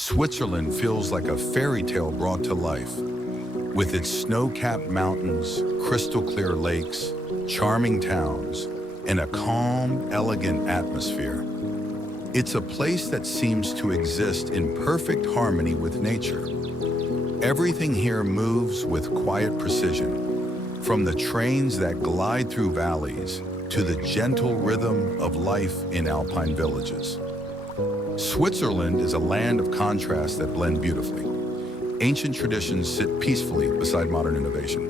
Switzerland feels like a fairy tale brought to life, with its snow-capped mountains, crystal-clear lakes, charming towns, and a calm, elegant atmosphere. It's a place that seems to exist in perfect harmony with nature. Everything here moves with quiet precision, from the trains that glide through valleys to the gentle rhythm of life in alpine villages. Switzerland is a land of contrasts that blend beautifully. Ancient traditions sit peacefully beside modern innovation.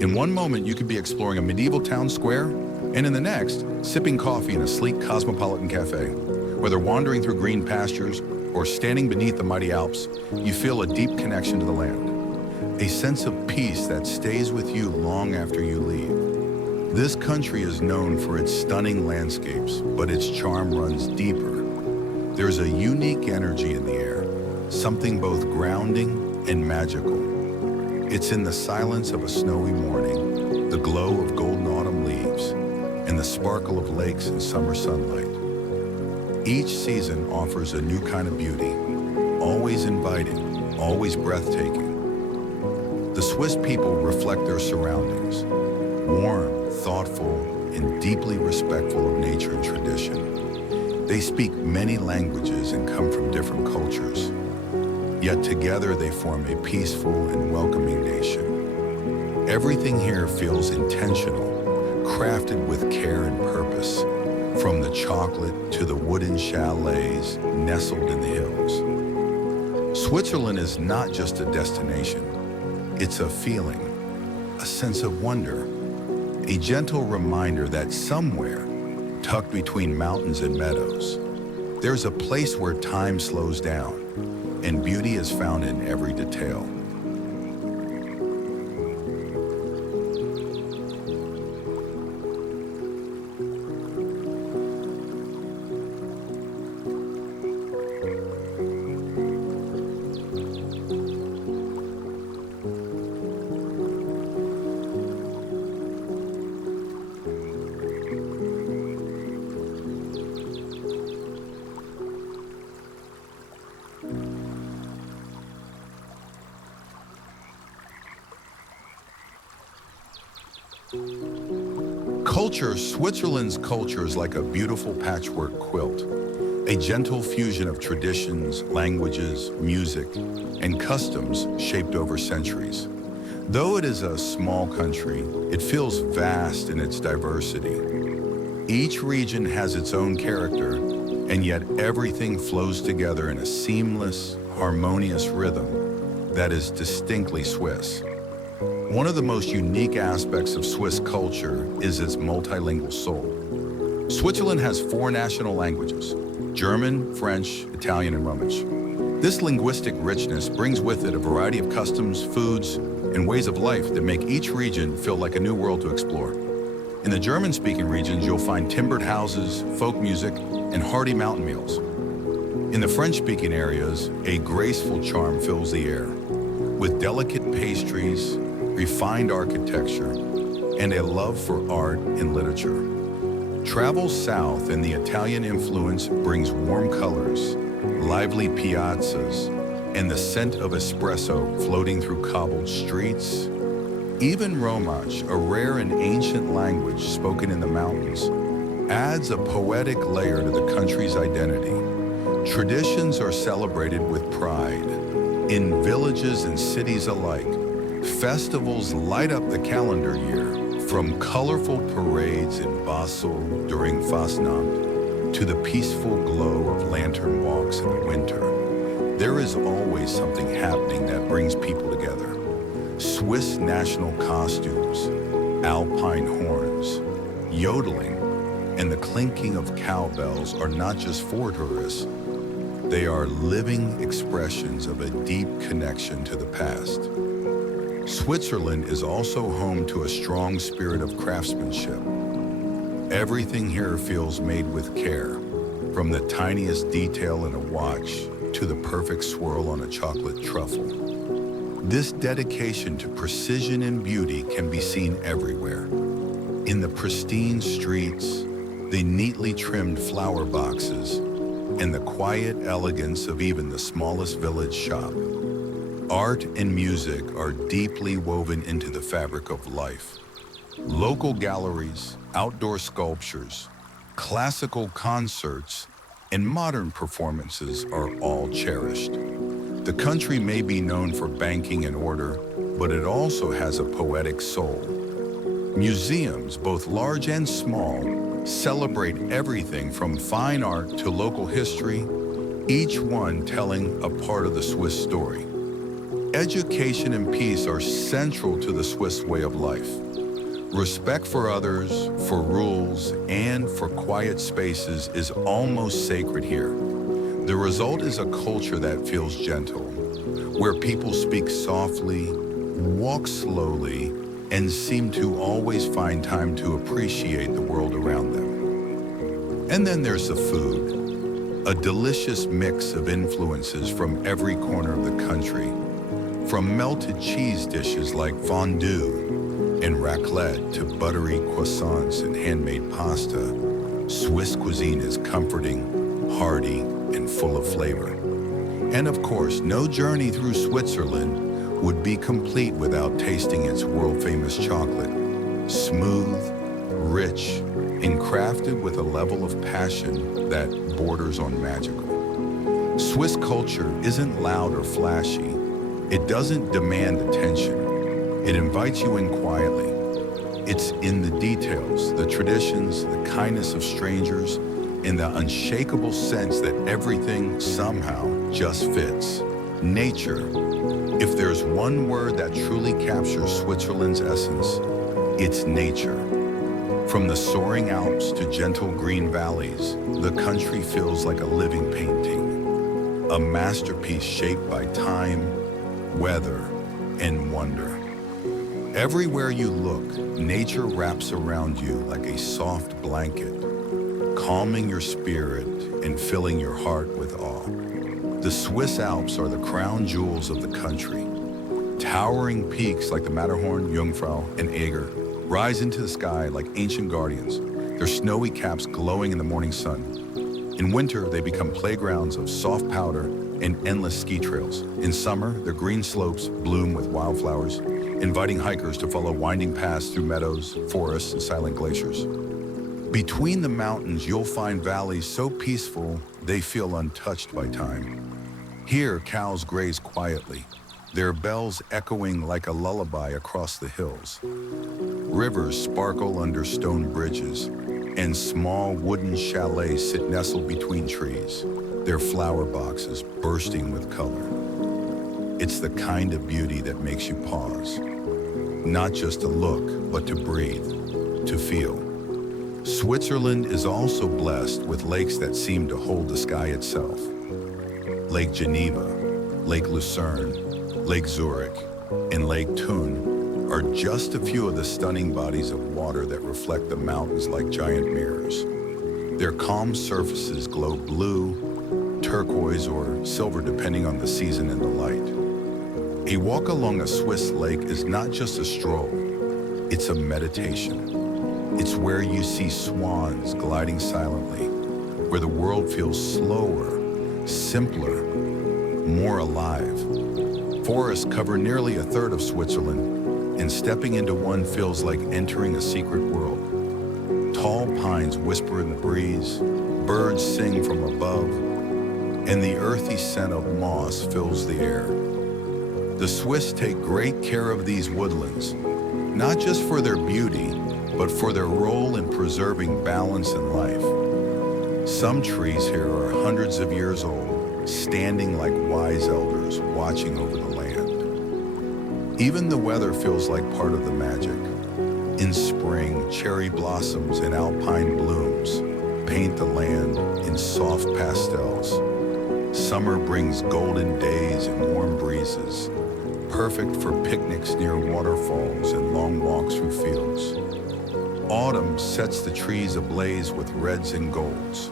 In one moment, you could be exploring a medieval town square, and in the next, sipping coffee in a sleek cosmopolitan cafe. Whether wandering through green pastures or standing beneath the mighty Alps, you feel a deep connection to the land, a sense of peace that stays with you long after you leave. This country is known for its stunning landscapes, but its charm runs deeper. There's a unique energy in the air, something both grounding and magical. It's in the silence of a snowy morning, the glow of golden autumn leaves, and the sparkle of lakes in summer sunlight. Each season offers a new kind of beauty, always inviting, always breathtaking. The Swiss people reflect their surroundings, warm, thoughtful, and deeply respectful of nature and tradition. They speak many languages and come from different cultures, yet together they form a peaceful and welcoming nation. Everything here feels intentional, crafted with care and purpose, from the chocolate to the wooden chalets nestled in the hills. Switzerland is not just a destination, it's a feeling, a sense of wonder, a gentle reminder that somewhere, tucked between mountains and meadows, there's a place where time slows down and beauty is found in every detail. Switzerland's culture is like a beautiful patchwork quilt, a gentle fusion of traditions, languages, music, and customs shaped over centuries. Though it is a small country, it feels vast in its diversity. Each region has its own character, and yet everything flows together in a seamless, harmonious rhythm that is distinctly Swiss. One of the most unique aspects of Swiss culture is its multilingual soul. Switzerland has 4 national languages: German, French, Italian, and Romansh. This linguistic richness brings with it a variety of customs, foods, and ways of life that make each region feel like a new world to explore. In the German-speaking regions, you'll find timbered houses, folk music, and hearty mountain meals. In the French-speaking areas, a graceful charm fills the air, with delicate pastries, refined architecture, and a love for art and literature. Travel south and the Italian influence brings warm colors, lively piazzas, and the scent of espresso floating through cobbled streets. Even Romansh, a rare and ancient language spoken in the mountains, adds a poetic layer to the country's identity. Traditions are celebrated with pride. In villages and cities alike, festivals light up the calendar year, from colorful parades in Basel during Fastnacht to the peaceful glow of lantern walks in the winter. There is always something happening that brings people together. Swiss national costumes, alpine horns, yodeling, and the clinking of cowbells are not just for tourists. They are living expressions of a deep connection to the past. Switzerland is also home to a strong spirit of craftsmanship. Everything here feels made with care, from the tiniest detail in a watch to the perfect swirl on a chocolate truffle. This dedication to precision and beauty can be seen everywhere. In the pristine streets, the neatly trimmed flower boxes, and the quiet elegance of even the smallest village shop. Art and music are deeply woven into the fabric of life. Local galleries, outdoor sculptures, classical concerts, and modern performances are all cherished. The country may be known for banking and order, but it also has a poetic soul. Museums, both large and small, celebrate everything from fine art to local history, each one telling a part of the Swiss story. Education and peace are central to the Swiss way of life. Respect for others, for rules, and for quiet spaces is almost sacred here. The result is a culture that feels gentle, where people speak softly, walk slowly, and seem to always find time to appreciate the world around them. And then there's the food, a delicious mix of influences from every corner of the country, from melted cheese dishes like fondue and raclette to buttery croissants and handmade pasta. Swiss cuisine is comforting, hearty, and full of flavor. And of course, no journey through Switzerland would be complete without tasting its world-famous chocolate. Smooth, rich, and crafted with a level of passion that borders on magical. Swiss culture isn't loud or flashy. It doesn't demand attention. It invites you in quietly. It's in the details, the traditions, the kindness of strangers, and the unshakable sense that everything somehow just fits. Nature. If there's one word that truly captures Switzerland's essence, it's nature. From the soaring Alps to gentle green valleys, the country feels like a living painting, a masterpiece shaped by time, weather, and wonder. Everywhere you look, nature wraps around you like a soft blanket, calming your spirit and filling your heart with awe. The Swiss Alps are the crown jewels of the country. Towering peaks like the Matterhorn, Jungfrau, and Eger rise into the sky like ancient guardians, their snowy caps glowing in the morning sun. In winter, they become playgrounds of soft powder and endless ski trails. In summer, their green slopes bloom with wildflowers, inviting hikers to follow winding paths through meadows, forests, and silent glaciers. Between the mountains, you'll find valleys so peaceful they feel untouched by time. Here, cows graze quietly, their bells echoing like a lullaby across the hills. Rivers sparkle under stone bridges, and small wooden chalets sit nestled between trees, their flower boxes bursting with color. It's the kind of beauty that makes you pause, not just to look, but to breathe, to feel. Switzerland is also blessed with lakes that seem to hold the sky itself. Lake Geneva, Lake Lucerne, Lake Zurich, and Lake Thun are just a few of the stunning bodies of water that reflect the mountains like giant mirrors. Their calm surfaces glow blue, turquoise, or silver depending on the season and the light. A walk along a Swiss lake is not just a stroll, it's a meditation. It's where you see swans gliding silently, where the world feels slower, simpler, more alive. Forests cover nearly a third of Switzerland, and stepping into one feels like entering a secret world. Tall pines whisper in the breeze, birds sing from above, and the earthy scent of moss fills the air. The Swiss take great care of these woodlands, not just for their beauty, but for their role in preserving balance in life. Some trees here are hundreds of years old, standing like wise elders watching over the land. Even the weather feels like part of the magic. In spring, cherry blossoms and alpine blooms paint the land in soft pastels. Summer brings golden days and warm breezes, perfect for picnics near waterfalls and long walks through fields. Autumn sets the trees ablaze with reds and golds,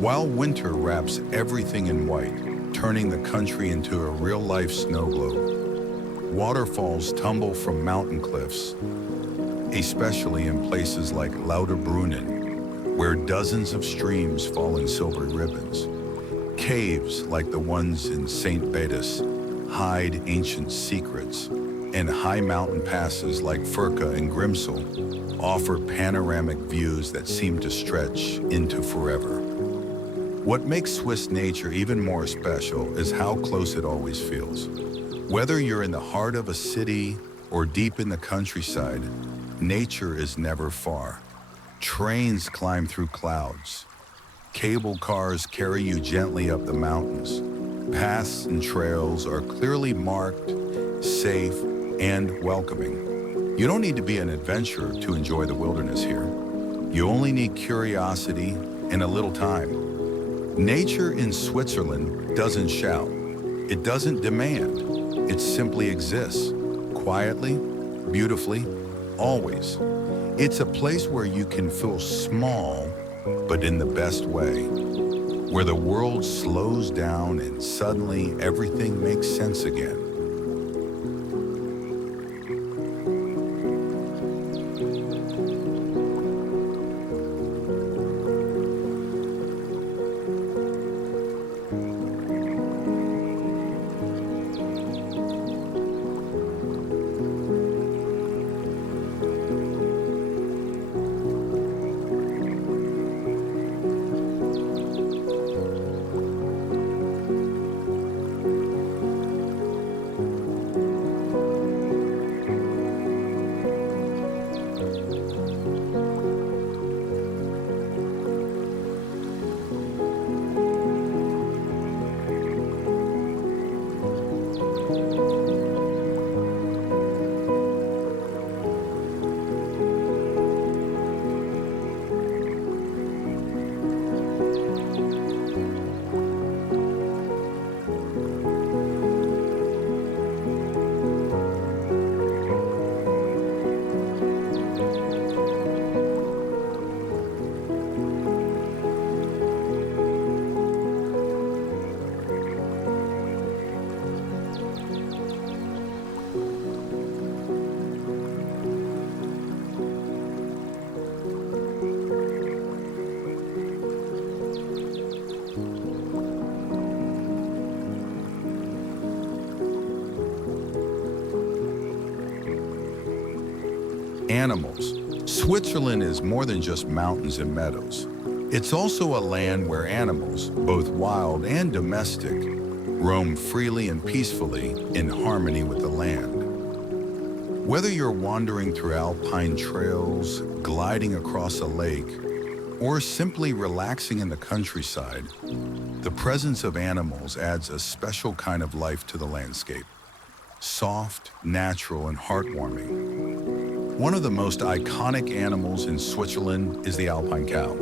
while winter wraps everything in white, turning the country into a real-life snow globe. Waterfalls tumble from mountain cliffs, especially in places like Lauterbrunnen, where dozens of streams fall in silver ribbons. Caves like the ones in St. Betis hide ancient secrets, and high mountain passes like Furka and Grimsel offer panoramic views that seem to stretch into forever. What makes Swiss nature even more special is how close it always feels. Whether you're in the heart of a city or deep in the countryside, nature is never far. Trains climb through clouds. Cable cars carry you gently up the mountains. Paths and trails are clearly marked, safe, and welcoming. You don't need to be an adventurer to enjoy the wilderness here. You only need curiosity and a little time. Nature in Switzerland doesn't shout. It doesn't demand. It simply exists, quietly, beautifully, always. It's a place where you can feel small, but in the best way, where the world slows down and suddenly everything makes sense again. Animals. Switzerland is more than just mountains and meadows. It's also a land where animals, both wild and domestic, roam freely and peacefully in harmony with the land. Whether you're wandering through alpine trails, gliding across a lake, or simply relaxing in the countryside, the presence of animals adds a special kind of life to the landscape. Soft, natural, and heartwarming. One of the most iconic animals in Switzerland is the alpine cow.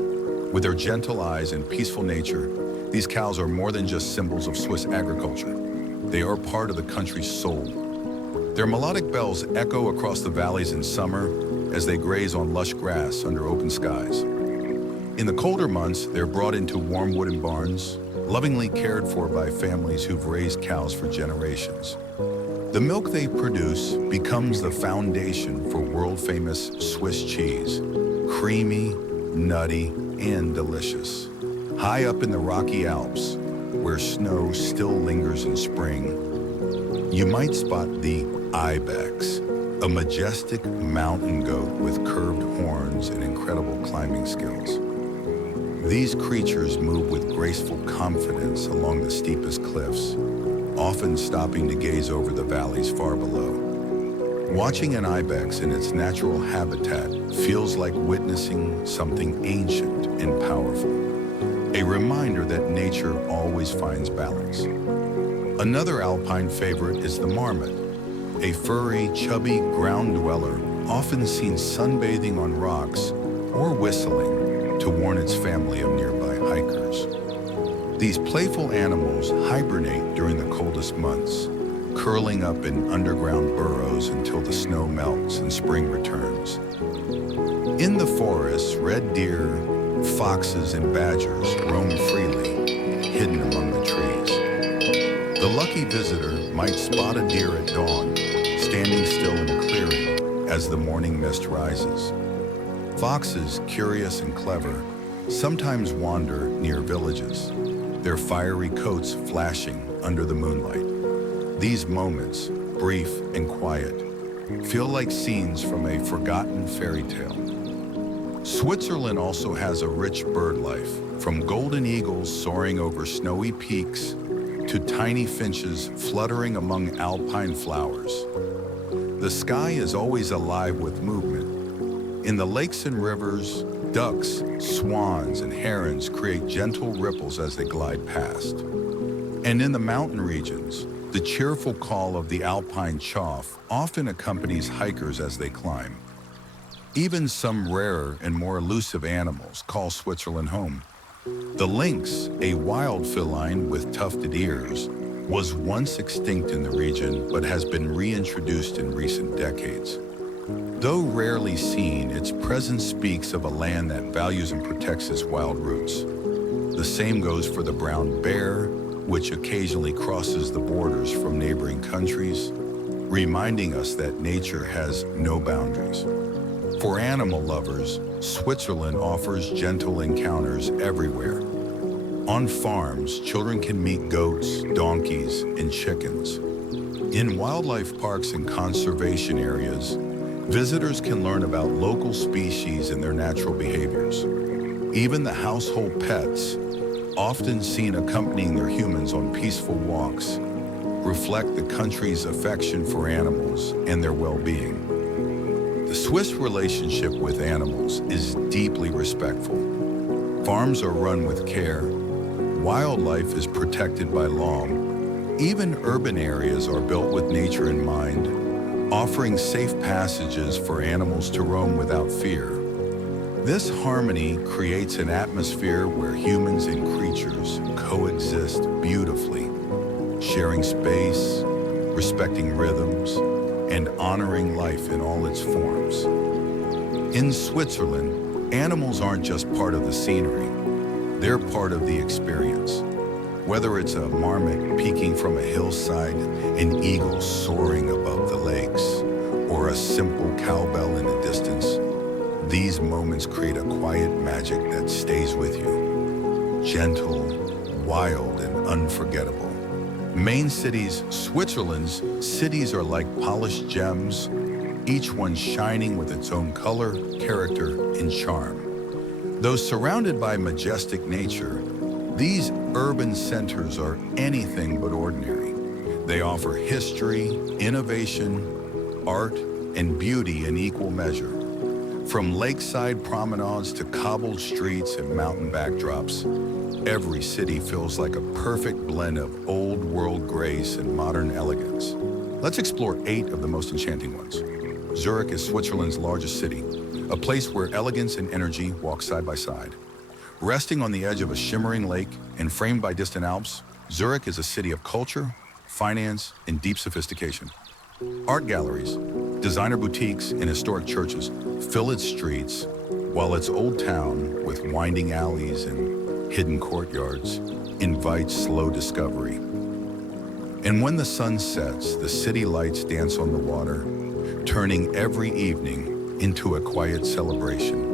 With their gentle eyes and peaceful nature, these cows are more than just symbols of Swiss agriculture. They are part of the country's soul. Their melodic bells echo across the valleys in summer as they graze on lush grass under open skies. In the colder months, they're brought into warm wooden barns, lovingly cared for by families who've raised cows for generations. The milk they produce becomes the foundation for world-famous Swiss cheese, creamy, nutty, and delicious. High up in the Rocky Alps, where snow still lingers in spring, you might spot the ibex, a majestic mountain goat with curved horns and incredible climbing skills. These creatures move with graceful confidence along the steepest cliffs, often stopping to gaze over the valleys far below. Watching an ibex in its natural habitat feels like witnessing something ancient and powerful, a reminder that nature always finds balance. Another alpine favorite is the marmot, a furry, chubby ground dweller often seen sunbathing on rocks or whistling to warn its family of nearby hikers. These playful animals hibernate during the coldest months, curling up in underground burrows until the snow melts and spring returns. In the forests, red deer, foxes, and badgers roam freely, hidden among the trees. The lucky visitor might spot a deer at dawn, standing still in a clearing as the morning mist rises. Foxes, curious and clever, sometimes wander near villages. their fiery coats flashing under the moonlight. These moments, brief and quiet, feel like scenes from a forgotten fairy tale. Switzerland also has a rich bird life, from golden eagles soaring over snowy peaks to tiny finches fluttering among alpine flowers. The sky is always alive with movement. In the lakes and rivers, ducks, swans, and herons create gentle ripples as they glide past. And in the mountain regions, the cheerful call of the alpine chough often accompanies hikers as they climb. Even some rarer and more elusive animals call Switzerland home. The lynx, a wild feline with tufted ears, was once extinct in the region but has been reintroduced in recent decades. Though rarely seen, its presence speaks of a land that values and protects its wild roots. The same goes for the brown bear, which occasionally crosses the borders from neighboring countries, reminding us that nature has no boundaries. For animal lovers, Switzerland offers gentle encounters everywhere. On farms, children can meet goats, donkeys, and chickens. In wildlife parks and conservation areas, visitors can learn about local species and their natural behaviors. Even the household pets, often seen accompanying their humans on peaceful walks, reflect the country's affection for animals and their well-being. The Swiss relationship with animals is deeply respectful. Farms are run with care. Wildlife is protected by law. Even urban areas are built with nature in mind, offering safe passages for animals to roam without fear. This harmony creates an atmosphere where humans and creatures coexist beautifully, sharing space, respecting rhythms, and honoring life in all its forms. In Switzerland, animals aren't just part of the scenery, they're part of the experience. Whether it's a marmot peeking from a hillside, an eagle soaring above the lakes, or a simple cowbell in the distance, these moments create a quiet magic that stays with you. Gentle, wild, and unforgettable. Main cities, Switzerland's cities are like polished gems, each one shining with its own color, character, and charm. Though surrounded by majestic nature, these urban centers are anything but ordinary. They offer history, innovation, art, and beauty in equal measure. From lakeside promenades to cobbled streets and mountain backdrops, every city feels like a perfect blend of old-world grace and modern elegance. Let's explore 8 of the most enchanting ones. Zurich is Switzerland's largest city, a place where elegance and energy walk side by side. Resting on the edge of a shimmering lake and framed by distant Alps, Zurich is a city of culture, finance, and deep sophistication. Art galleries, designer boutiques, and historic churches fill its streets, while its old town, with winding alleys and hidden courtyards, invites slow discovery. And when the sun sets, the city lights dance on the water, turning every evening into a quiet celebration.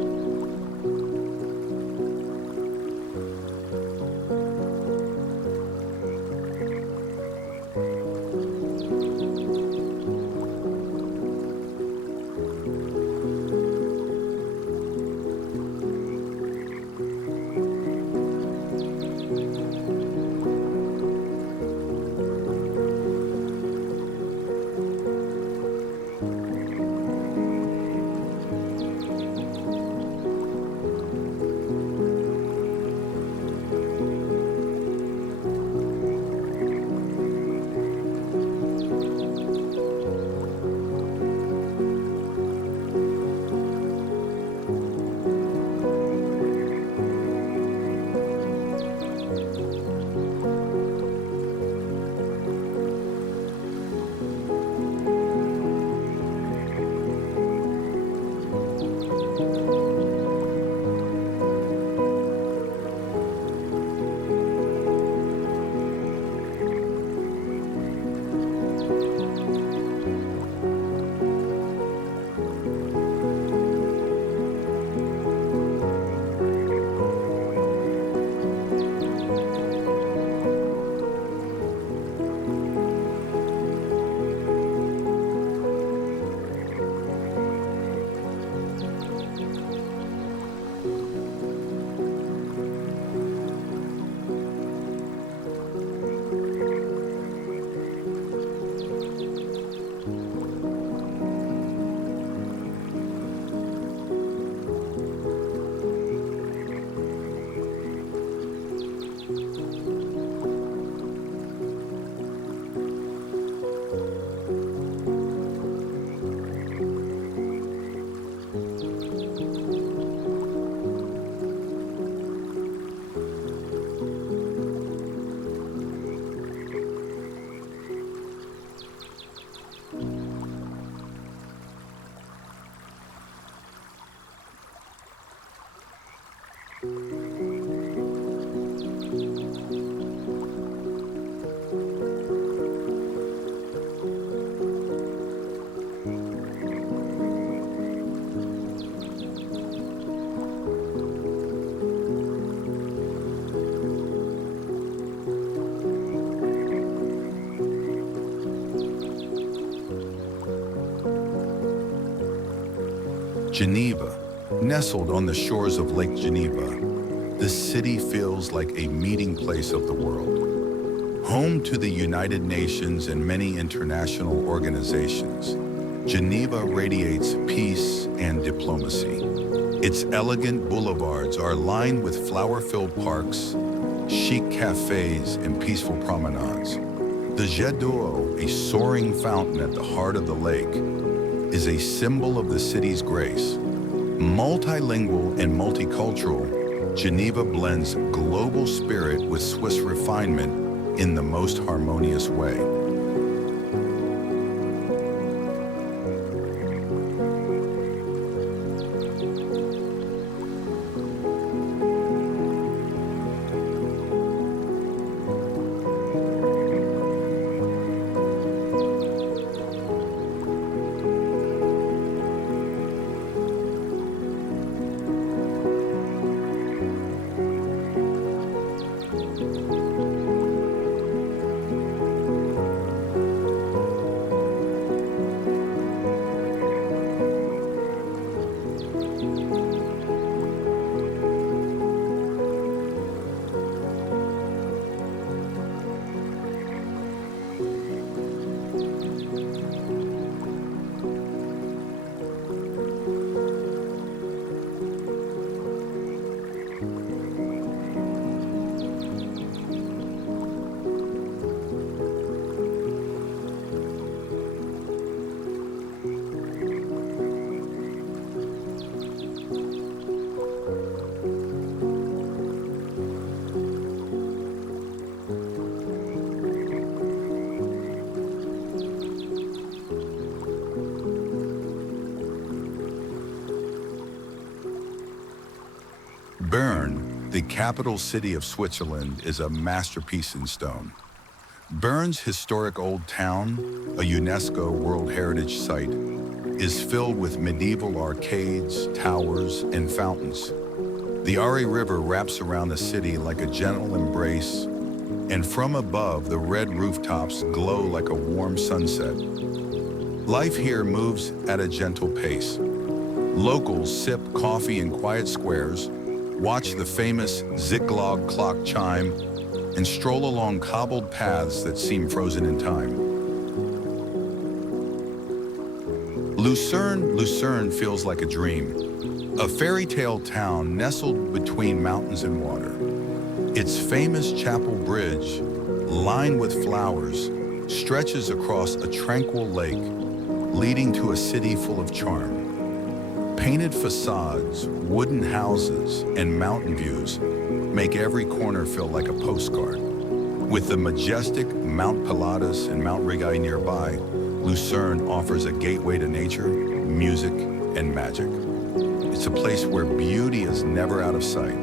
Geneva, nestled on the shores of Lake Geneva, the city feels like a meeting place of the world. Home to the United Nations and many international organizations, Geneva radiates peace and diplomacy. Its elegant boulevards are lined with flower-filled parks, chic cafes, and peaceful promenades. The Jet d'Eau, a soaring fountain at the heart of the lake, is a symbol of the city's grace. Multilingual and multicultural, Geneva blends global spirit with Swiss refinement in the most harmonious way. Bern, the capital city of Switzerland, is a masterpiece in stone. Bern's historic old town, a UNESCO World Heritage Site, is filled with medieval arcades, towers, and fountains. The Ari River wraps around the city like a gentle embrace, and from above, the red rooftops glow like a warm sunset. Life here moves at a gentle pace. Locals sip coffee in quiet squares, watch the famous Zigzag clock chime, and stroll along cobbled paths that seem frozen in time. Lucerne feels like a dream, a fairy tale town nestled between mountains and water. Its famous chapel bridge, lined with flowers, stretches across a tranquil lake, leading to a city full of charm. Painted facades, wooden houses, and mountain views make every corner feel like a postcard. With the majestic Mount Pilatus and Mount Rigai nearby, Lucerne offers a gateway to nature, music, and magic. It's a place where beauty is never out of sight.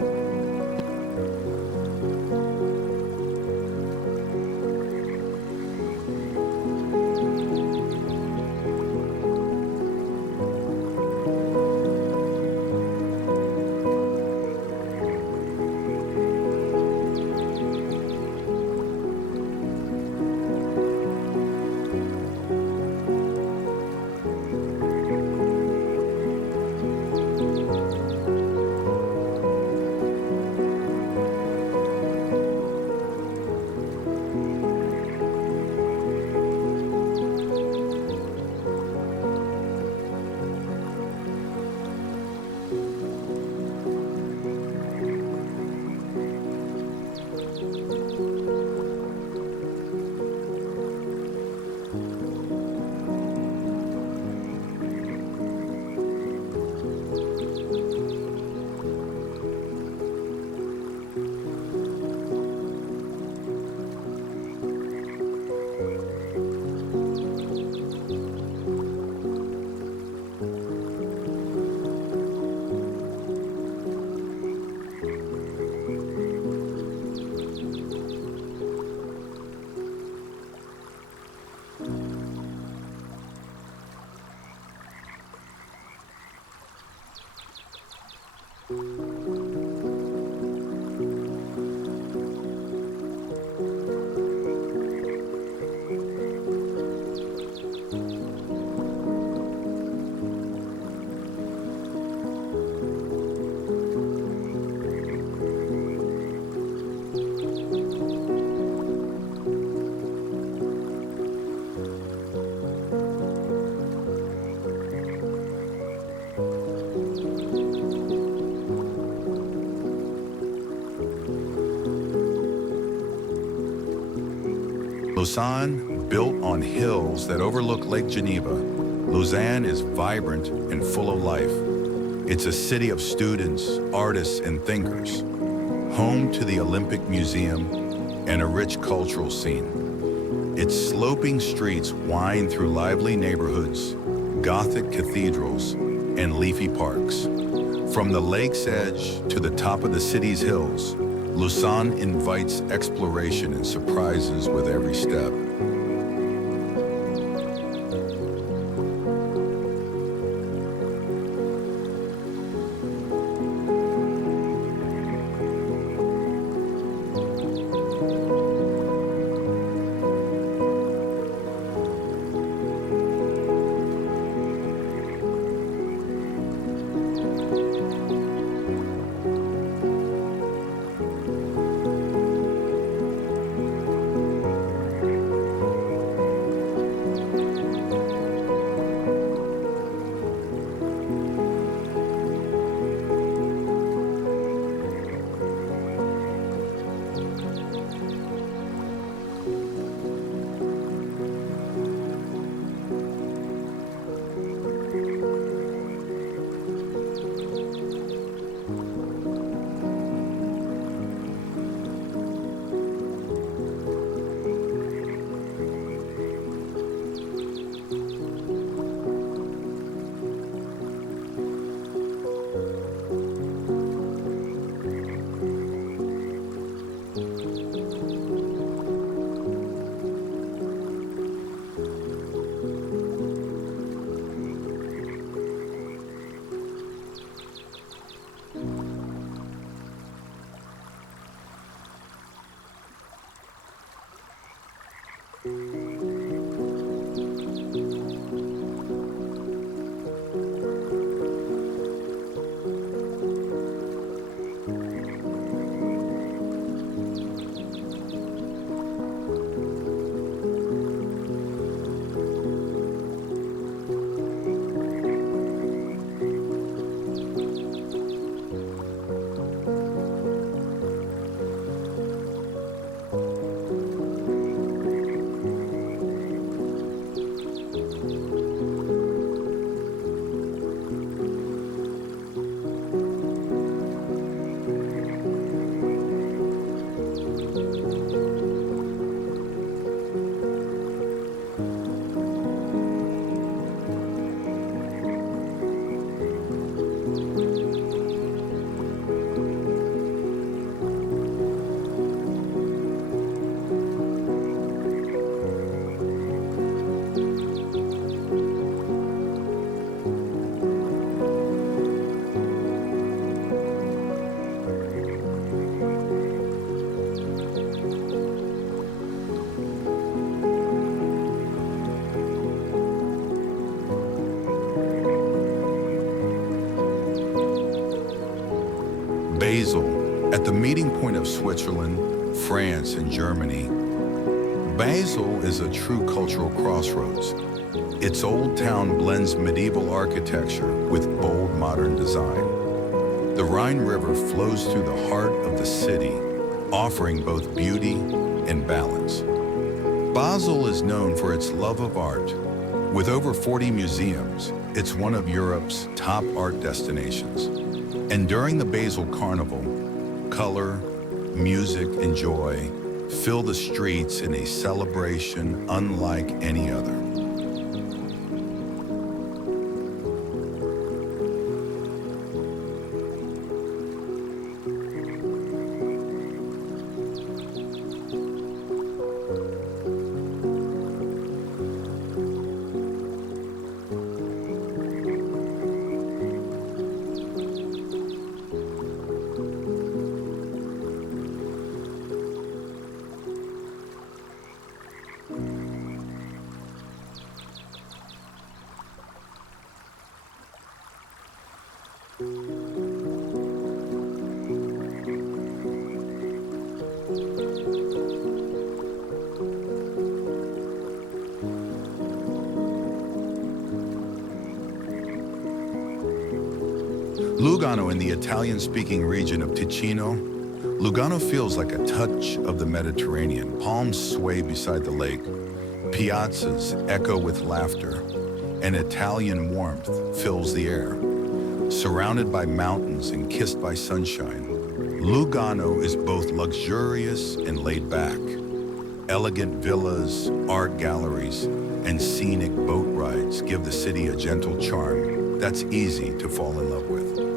Lausanne, built on hills that overlook Lake Geneva, Lausanne is vibrant and full of life. It's a city of students, artists, and thinkers, home to the Olympic Museum and a rich cultural scene. Its sloping streets wind through lively neighborhoods, Gothic cathedrals, and leafy parks. From the lake's edge to the top of the city's hills, Lausanne invites exploration and surprises with every step. Basel, at the meeting point of Switzerland, France, and Germany, Basel is a true cultural crossroads. Its old town blends medieval architecture with bold modern design. The Rhine River flows through the heart of the city, offering both beauty and balance. Basel is known for its love of art. With over 40 museums, it's one of Europe's top art destinations. And during the Basel Carnival, color, music, and joy fill the streets in a celebration unlike any other. Lugano, in the Italian-speaking region of Ticino, Lugano feels like a touch of the Mediterranean. Palms sway beside the lake, piazzas echo with laughter, and Italian warmth fills the air. Surrounded by mountains and kissed by sunshine, Lugano is both luxurious and laid back. Elegant villas, art galleries, and scenic boat rides give the city a gentle charm that's easy to fall in love with.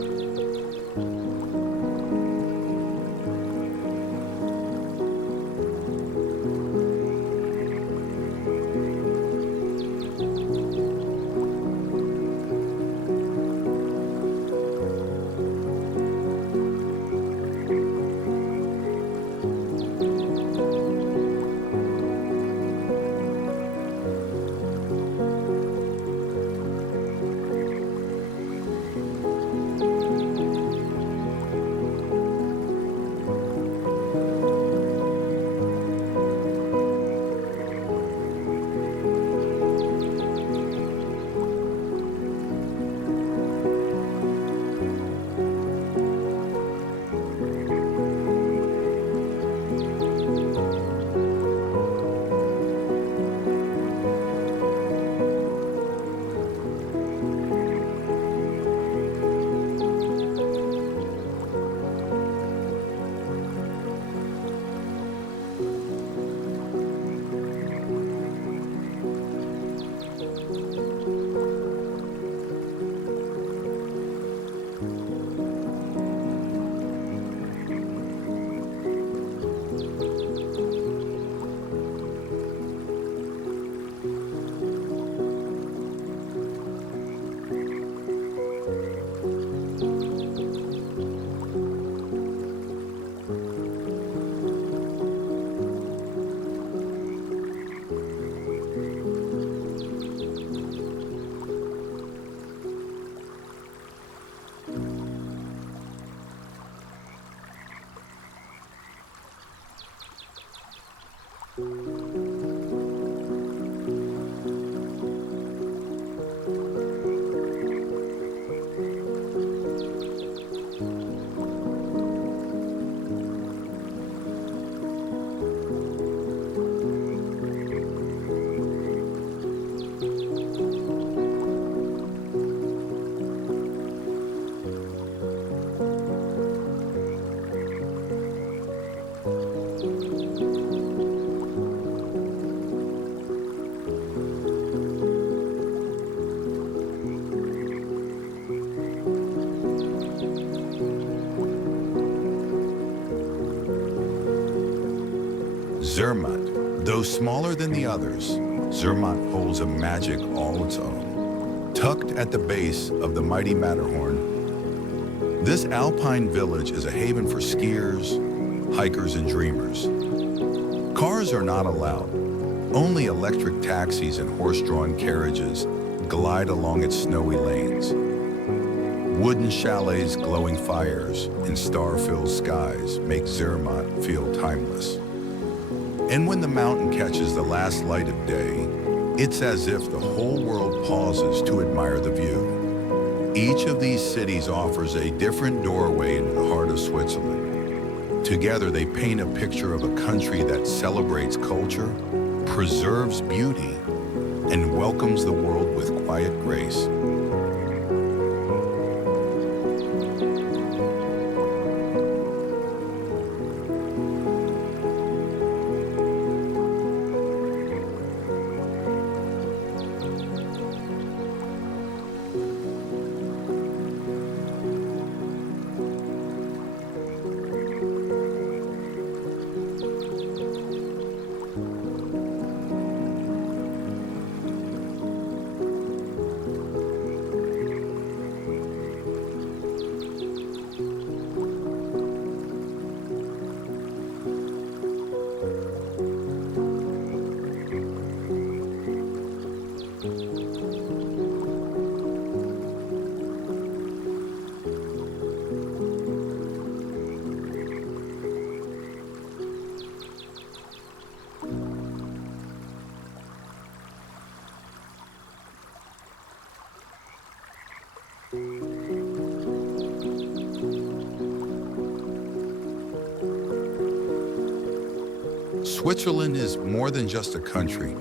Zermatt. Though smaller than the others, Zermatt holds a magic all its own. Tucked at the base of the mighty Matterhorn, this alpine village is a haven for skiers, hikers, and dreamers. Cars are not allowed. Only electric taxis and horse-drawn carriages glide along its snowy lanes. Wooden chalets, glowing fires, and star-filled skies make Zermatt feel timeless. And when the mountain catches the last light of day, it's as if the whole world pauses to admire the view. Each of these cities offers a different doorway into the heart of Switzerland. Together, they paint a picture of a country that celebrates culture, preserves beauty, and welcomes the world with quiet grace. Switzerland is more than just a country.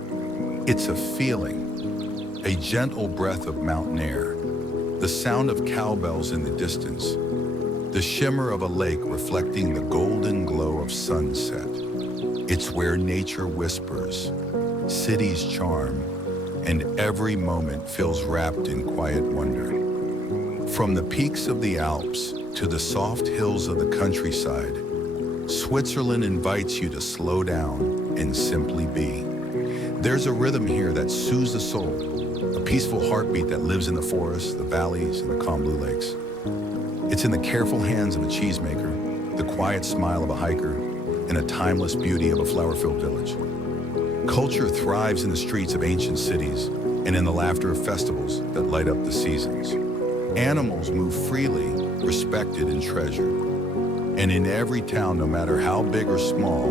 It's a feeling, a gentle breath of mountain air, the sound of cowbells in the distance, the shimmer of a lake reflecting the golden glow of sunset. It's where nature whispers, cities charm, and every moment feels wrapped in quiet wonder. From the peaks of the Alps to the soft hills of the countryside, Switzerland invites you to slow down and simply be. There's a rhythm here that soothes the soul, a peaceful heartbeat that lives in the forests, the valleys, and the calm blue lakes. It's in the careful hands of a cheesemaker, the quiet smile of a hiker, and a timeless beauty of a flower-filled village. Culture thrives in the streets of ancient cities and in the laughter of festivals that light up the seasons. Animals move freely, respected and treasured. And in every town, no matter how big or small,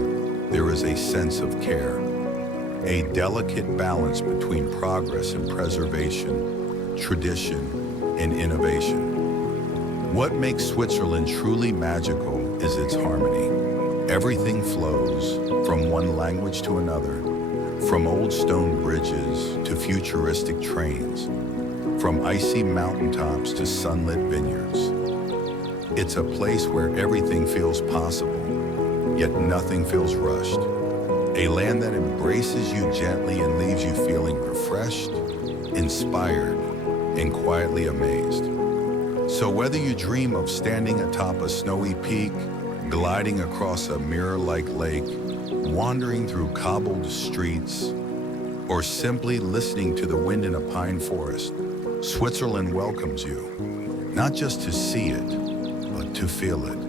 there is a sense of care. A delicate balance between progress and preservation, tradition and innovation. What makes Switzerland truly magical is its harmony. Everything flows from one language to another, from old stone bridges to futuristic trains, from icy mountaintops to sunlit vineyards. It's a place where everything feels possible, yet nothing feels rushed. A land that embraces you gently and leaves you feeling refreshed, inspired, and quietly amazed. So whether you dream of standing atop a snowy peak, gliding across a mirror-like lake, wandering through cobbled streets, or simply listening to the wind in a pine forest, Switzerland welcomes you, not just to see it, but to feel it.